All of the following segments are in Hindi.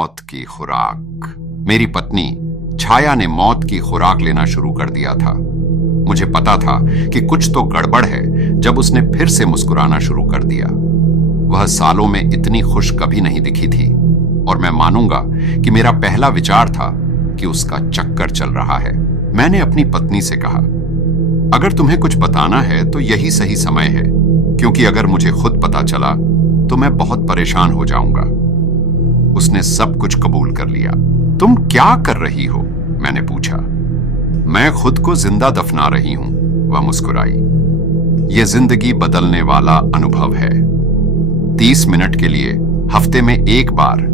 मौत की खुराक। मेरी पत्नी छाया ने मौत की खुराक लेना शुरू कर दिया था। मुझे पता था कि कुछ तो गड़बड़ है जब उसने फिर से मुस्कुराना शुरू कर दिया। वह सालों में इतनी खुश कभी नहीं दिखी थी और मैं मानूंगा कि मेरा पहला विचार था कि उसका चक्कर चल रहा है। मैंने अपनी पत्नी से कहा, अगर तुम्हें कुछ बताना है तो यही सही समय है, क्योंकि अगर मुझे खुद पता चला तो मैं बहुत परेशान हो जाऊंगा। उसने सब कुछ कबूल कर लिया। तुम क्या कर रही हो? मैंने पूछा। मैं खुद को जिंदा दफना रही हूं, वह मुस्कुराई। यह जिंदगी बदलने वाला अनुभव है। 30 मिनट के लिए हफ्ते में एक बार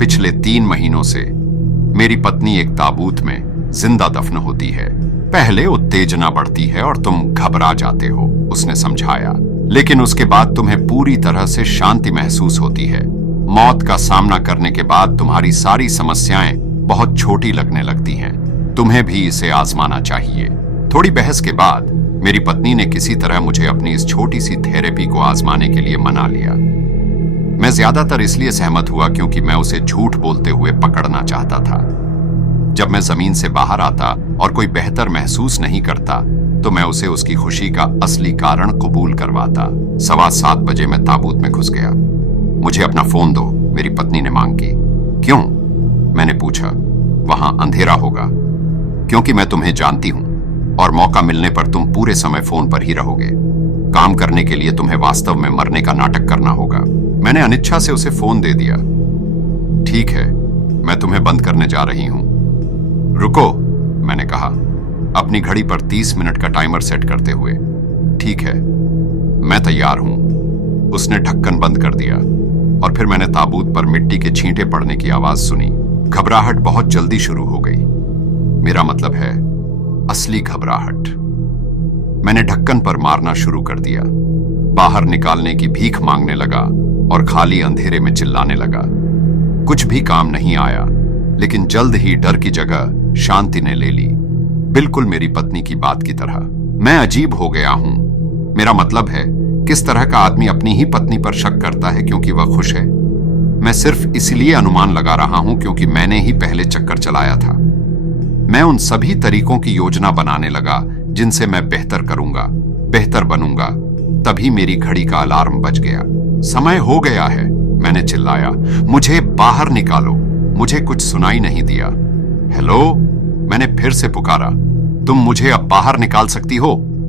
पिछले 3 महीनों से मेरी पत्नी एक ताबूत में जिंदा दफन होती है। पहले उत्तेजना बढ़ती है और तुम घबरा जाते हो, उसने समझाया, लेकिन उसके बाद तुम्हें पूरी तरह से शांति महसूस होती है। मौत का सामना करने के बाद तुम्हारी सारी समस्याएं बहुत छोटी लगने लगती हैं। तुम्हें भी इसे आजमाना चाहिए। थोड़ी बहस के बाद मेरी पत्नी ने किसी तरह मुझे अपनी इस छोटी सी थेरेपी को आजमाने के लिए मना लिया। मैं ज्यादातर इसलिए सहमत हुआ क्योंकि मैं उसे झूठ बोलते हुए पकड़ना चाहता था। जब मैं जमीन से बाहर आता और कोई बेहतर महसूस नहीं करता तो मैं उसे उसकी खुशी का असली कारण कबूल करवाता। 7:15 बजे मैं ताबूत में घुस गया। मुझे अपना फोन दो, मेरी पत्नी ने मांग की। क्यों? मैंने पूछा। वहां अंधेरा होगा। क्योंकि मैं तुम्हें जानती हूं और मौका मिलने पर तुम पूरे समय फोन पर ही रहोगे। काम करने के लिए तुम्हें वास्तव में मरने का नाटक करना होगा। मैंने अनिच्छा से उसे फोन दे दिया। ठीक है, मैं तुम्हें बंद करने जा रही हूं। रुको, मैंने कहा, अपनी घड़ी पर 30 मिनट का टाइमर सेट करते हुए। ठीक है, मैं तैयार हूं। उसने ढक्कन बंद कर दिया और फिर मैंने ताबूत पर मिट्टी के छींटे पड़ने की आवाज सुनी। घबराहट बहुत जल्दी शुरू हो गई। मेरा मतलब है असली घबराहट। मैंने ढक्कन पर मारना शुरू कर दिया। बाहर निकालने की भीख मांगने लगा और खाली अंधेरे में चिल्लाने लगा। कुछ भी काम नहीं आया, लेकिन जल्द ही डर की जगह शांति ने ले ली, बिल्कुल मेरी पत्नी की बात की तरह। मैं अजीब हो गया हूं। मेरा मतलब है, किस तरह का आदमी अपनी ही पत्नी पर शक करता है क्योंकि वह खुश है? मैं सिर्फ इसलिए अनुमान लगा रहा हूं क्योंकि मैंने ही पहले चक्कर चलाया था। मैं उन सभी तरीकों की योजना बनाने लगा जिनसे मैं बेहतर करूंगा, बेहतर बनूंगा। तभी मेरी घड़ी का अलार्म बज गया। समय हो गया है, मैंने चिल्लाया। मुझे बाहर निकालो। मुझे कुछ सुनाई नहीं दिया। हेलो, मैंने फिर से पुकारा। तुम मुझे अब बाहर निकाल सकती हो?